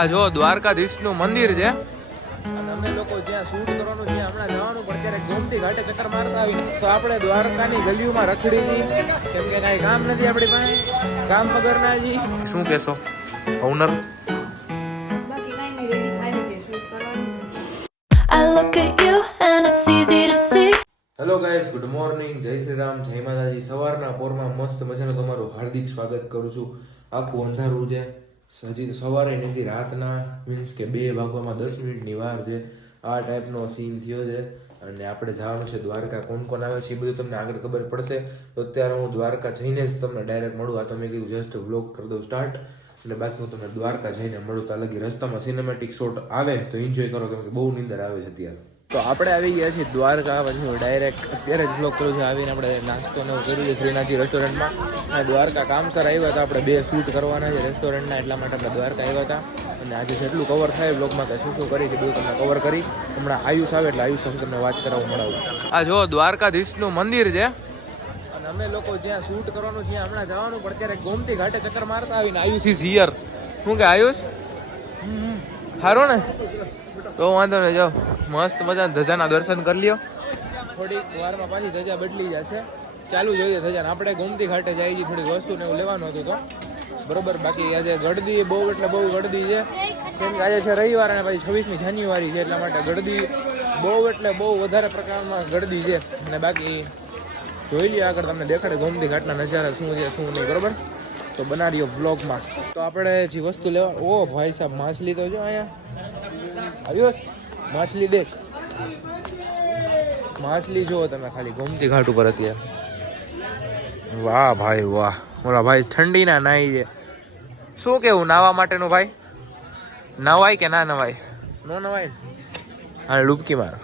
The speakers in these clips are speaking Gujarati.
આ જો દ્વારકાધીશનું મંદિર છે. અને અમે લોકો જ્યાં શૂટ કરવાનું છે હમણાં જવાનું પણ ત્યારે ગોમતી ઘાટે ચક્કર મારતા આવી તો આપણે દ્વારકાની ગલીઓમાં રખડી કેમ કે કાંઈ કામ નથી આપણી પાસે કામ વગરના જી. શું કહેશો ઓનર? બાકી કાંઈ નહીં, રેડી થાય છે શૂટ કરવાનું. I look at you and it's easy to see. Hello guys, good morning, જય શ્રી રામ, જય માતાજી. સવારના પોરમાં મસ્ત મજાનું તમારું હાર્દિક સ્વાગત કરું છું. આખું અંધારું છે, હજી તો સવારે નથી, રાતના મીન્સ કે 2 વાગવામાં 10 મિનિટની વાર છે. આ ટાઈપનો સીન થયો છે અને આપણે જવાનું છે દ્વારકા. કોણ કોણ આવે છે એ બધું તમને આગળ ખબર પડશે. તો અત્યારે હું દ્વારકા જઈને જ તમને ડાયરેક્ટ મળું. આ તો મેં કીધું જસ્ટ વ્લોગ કરી દઉં સ્ટાર્ટ, અને બાકી હું તમને દ્વારકા જઈને મળું. ત્યાં લગી રસ્તામાં સિનેમેટિક શોટ આવે તો એન્જોય કરો, કેમ કે બહુ નીંદર આવે છે અત્યારે. તો આપણે આવી ગયા છીએ દ્વારકા. પછી ડાયરેક્ટ અત્યારે જ બ્લોગ કર્યું છે. આવીને આપણે નાસ્તો ને એવું કર્યું છે શ્રીનાથજી રેસ્ટોરન્ટમાં. અને દ્વારકા કામસર આવ્યા હતા, આપણે 2 શૂટ કરવાના છે રેસ્ટોરન્ટના, એટલા માટે આપણે દ્વારકા આવ્યા હતા. અને આજે જેટલું કવર થાય બ્લોગમાં કે શું શું કરી છે બધું તમને કવર કરી. હમણાં આયુષ આવે એટલે આયુષ સાથે તમને વાત કરાવું મળાવું. આ જો દ્વારકાધીશનું મંદિર છે. અને અમે લોકો જ્યાં શૂટ કરવાનું છે હમણાં જવાનું પણ ત્યારે ગોમતી ઘાટે ચક્કર મારતા આવીને આયુષ ઇઝ હિયર. શું કે આયુષ સારું ને? તો વાંધો નહીં, જાઓ મસ્ત મજા ધજાના દર્શન કરી લ્યો. થોડીક વારમાં પાછી ધજા બદલી જશે, ચાલુ જોઈએ ધજા. આપણે ગોમતી ઘાટે જઈએ છીએ, થોડીક વસ્તુ ને એવું લેવાનું હતું તો બરોબર. બાકી આજે ગળદી બહુ એટલે બહુ ગળદી છે, કેમ કે આજે છે રવિવાર અને પછી 26મી જાન્યુઆરી છે, એટલા માટે ગળદી બહુ એટલે બહુ વધારે પ્રકારમાં ગળદી છે. અને બાકી જોઈ લઈએ આગળ, તમને દેખાડે ગોમતી ઘાટના નજારા શું છે શું નહીં, બરોબર. તો બનાવીએ વ્લોગમાં. તો આપણે જે વસ્તુ લેવા, ઓ ભાઈ સાહેબ માછલી તો જો અહીંયા આવ્યો માછલી દેખ, માછલી જુઓ તમે ખાલી ગોમતી ઘાટ ઉપર અત્યારે. વાહ ભાઈ વાહ, ઓલા ભાઈ ઠંડીના નાઈ છે. શું કેવું નાવા માટેનું ભાઈ? નવાય કે ના નવાય? નો નવાય. હા, ડૂબકી મારો.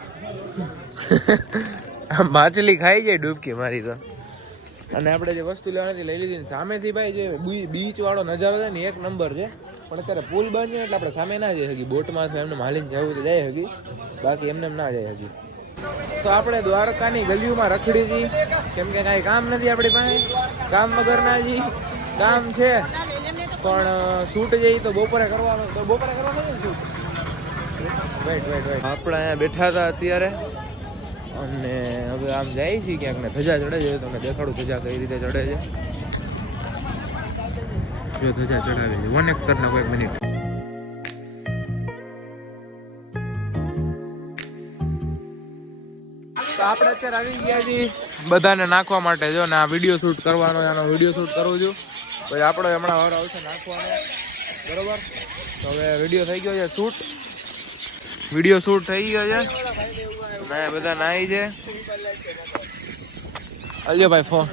માછલી ખાઈ જાય ડૂબકી મારી તો. અને આપણે જે વસ્તુ લેવાની લઈ લીધી. સામેથી ભાઈ જે બીચ વાળો નજારો છે ને એક નંબર છે, પણ અત્યારે પુલ બંધ છે એટલે આપણે સામે ના જઈ શકીએ. બોટમાં એમને હાલીને જવું તો જઈ શકીએ, બાકી એમને ના જઈ શકીએ. તો આપણે દ્વારકાની ગલીઓમાં રખડી હતી કેમ કે કાંઈ કામ નથી આપણી પાસે કામ વગરના જી. કામ છે પણ શૂટ જઈએ તો બપોરે કરવાનું, તો બપોરે કરવાનું છે શૂટ. વેઇટ આપણે અહીંયા બેઠા હતા અત્યારે અને હવે આમ જાય છે ક્યાંક ને ધજા ચડે છે. તમને દેખાડું ધજા કઈ રીતે ચડે છે. જો ધજા ચડાવે છે, 1 કરી નાખો 1 મિનિટ. તો આપણે અત્યારે આવી ગયા છીએ બધાને નાખવા માટે. જો ને આ વિડીયો શૂટ કરવાનો, આનો વિડીયો શૂટ કરું છું, પછી આપણો હમણાં વાર આવશે નાખવાનો, બરોબર. તો હવે વિડીયો થઈ ગયો છે શૂટ, વિડીયો શૂટ થઈ ગયો છે ને બધા નાઈ છે. અલ્યો ભાઈ ફોન.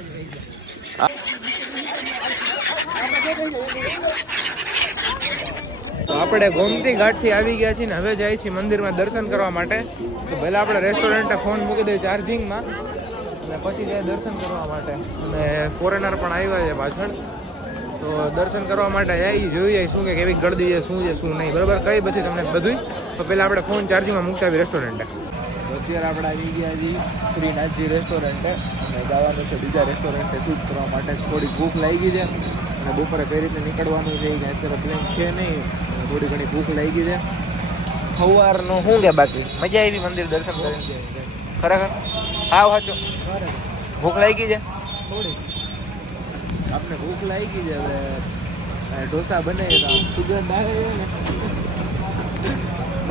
તો આપણે ગોમતી ઘાટથી આવી ગયા છીએ ને હવે જાય છીએ મંદિરમાં દર્શન કરવા માટે. તો પહેલાં આપણે રેસ્ટોરન્ટે ફોન મૂકી દઈએ ચાર્જિંગમાં અને પછી જાય દર્શન કરવા માટે. અને ફોરેનર પણ આવ્યા છે પાછળ, તો દર્શન કરવા માટે આવી જોઈએ શું કે કેવી ગળદી છે, શું છે શું નહીં, બરાબર. કઈ પછી તમને બધું. તો પહેલાં આપણે ફોન ચાર્જિંગમાં મૂકતા આવી રેસ્ટોરન્ટે. તો અત્યારે આપણે આવી ગયા છીએ શ્રીનાથજી રેસ્ટોરન્ટે અને જવાનું છે બીજા રેસ્ટોરન્ટે શૂટ કરવા માટે. થોડી ભૂખ લાગી છે અને બપોરે કઈ રીતે નીકળવાનું છે એ અત્યારે પ્લેન છે નહીં, થોડી ઘણી ભૂખ લાગી છે. સવારનું શું કે બાકી મજા આવી મંદિર દર્શન કરીને? ખરેખર હાવ સાચો ભૂખ લાગી છે થોડી. આપણે ભૂખ લાગી છે. હવે ઢોસા બનાવીએ તો આમ સુગંધ આવે ને,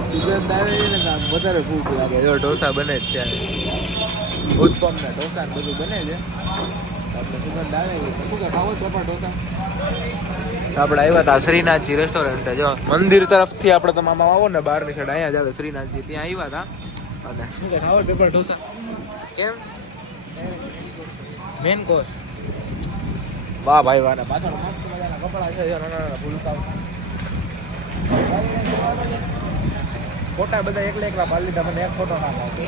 સુગંધ આવે ને તો આમ વધારે ભૂખ લાગે. જો ઢોસા બને જ છે, ઉત્પમ ને ઢોસા ને બધું બને છે. આપણે સુગંધ આવે છે. શું કે ખાવો તો પણ ઢોસા. આપણે આવ્યા હતા શ્રીનાથજી રેસ્ટોરન્ટ. જો મંદિર તરફથી આપણે તમે આમાં આવો ને બહારની સાઈડ અહીંયા જ આવે શ્રીનાથજી, ત્યાં આવ્યા હતા. અને શું કે ખાવો પેપર ઢોસા કેમ મેન કોર્સ? વાહ ભાઈ વાહ. પાછળ મસ્ત મજાના કપડા છે, નાના નાના ફૂલકાઓ. ફોટા બધા એકલા પાડી લીધા, મને એક ફોટો ના પાડો.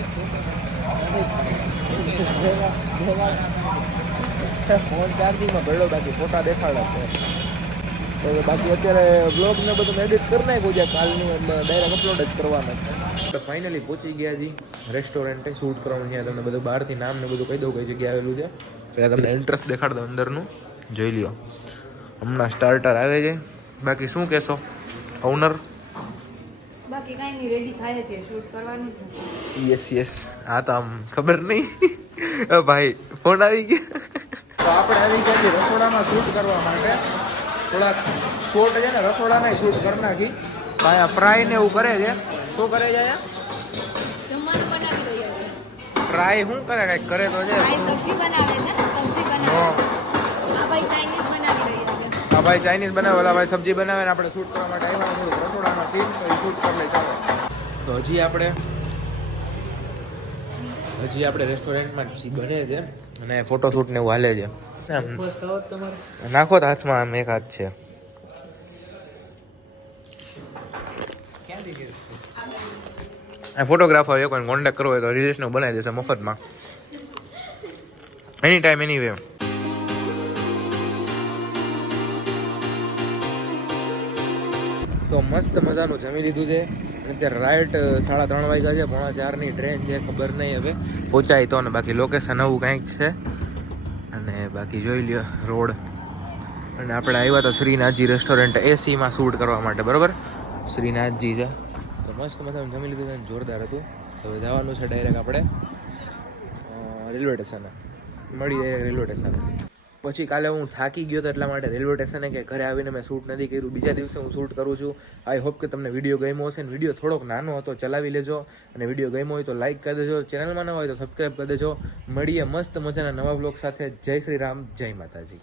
ફોન ચાર્જિંગમાં ભર્યો, બાકી ફોટા દેખાડે છે. તો બાકી અત્યારે બ્લોગ ને બધું એડિટ કરી નાખ્યું છે, કાલનું ડાયરેક્ટ અપલોડ જ કરવાના છે. તો ફાઇનલી પહોંચી ગયા છીએ રેસ્ટોરન્ટે શૂટ કરવાનું છે. તમને બધું બહારથી નામ ને બધું કહી દઉં કઈ જગ્યાએ આવેલું છે. પહેલાં તમને ઇન્ટરેસ્ટ દેખાડ દો અંદરનું, જોઈ લ્યો. હમણાં સ્ટાર્ટર આવે છે. બાકી શું કહેશો? ઓનર બાકી કાંઈ નહીં, રેડી થાય છે, શૂટ કરવાનું જ નથી. યસ હા તો આમ ખબર નહીં ભાઈ ફોન આવી ગયા તો આપણે આવી ગયા છીએ રસોડામાં શૂટ કરવા માટે થોડાક શોર્ટ છે ને રસોડાના શૂટ કરી નાખી અહીંયા ફ્રાય ને એવું કરે છે શું કરે છે અહીંયા જમવાનું બનાવી રહ્યા છે. ફ્રાય શું કરે કંઈક કરે તો છે ભાઈ સબ્જી બનાવે છે ને, સબ્જી બનાવે છે. આ ભાઈ ચાઇનીઝ બનાવી રહ્યા છે. હા ભાઈ ચાઇનીઝ બનાવે ઓલા ભાઈ સબ્જી બનાવે ને આપણે શૂટ કરવા માટે આવ્યા થોડુંક રસોડામાં સીન તો શૂટ કરી લઈ ચાલો તો હજી આપણે રેસ્ટોરન્ટમાં બને છે અને ફોટોશૂટ ને એવું હાલે છે આમ નાખો તો હાથમાં આમ એક હાથ છે આ ફોટોગ્રાફર એ કોઈ કોન્ટેક્ટ કરવો હોય તો રિલેશનનું બનાવી દેશે મફતમાં એની ટાઈમ એની વે તો મસ્ત મજાનું જમી લીધું છે અત્યારે રાઈટ 3:30 વાગ્યા છે 3:45ની ટ્રેન છે ખબર નહીં હવે પહોંચાય તો ને બાકી લોકેશન આવું કંઈક છે અને બાકી જોઈ લ્યો રોડ અને આપણે આવ્યા તો શ્રીનાથજી રેસ્ટોરન્ટ એસીમાં શૂટ કરવા માટે બરાબર શ્રીનાથજી છે તો મસ્ત મજાનું જમી લીધું છે જોરદાર હતું હવે જવાનું છે ડાયરેક્ટ આપણે રેલવે સ્ટેશને મળી જાય રેલવે સ્ટેશન પછી કાલે હું થાકી ગયો હતો એટલા માટે રેલવે સ્ટેશને કે ઘરે આવીને મેં શૂટ નથી કર્યું બીજા દિવસે હું શૂટ કરું છું આઈ હોપ કે તમને વિડીયો ગમ્યો હશે ને વિડીયો થોડોક નાનો હતો ચલાવી લેજો અને વિડીયો ગમ્યો હોય તો લાઈક કરી દેજો ચેનલમાં ન હોય તો સબસ્ક્રાઈબ કરી દેજો મળીએ મસ્ત મજાના નવા બ્લોગ સાથે જય શ્રી રામ જય માતાજી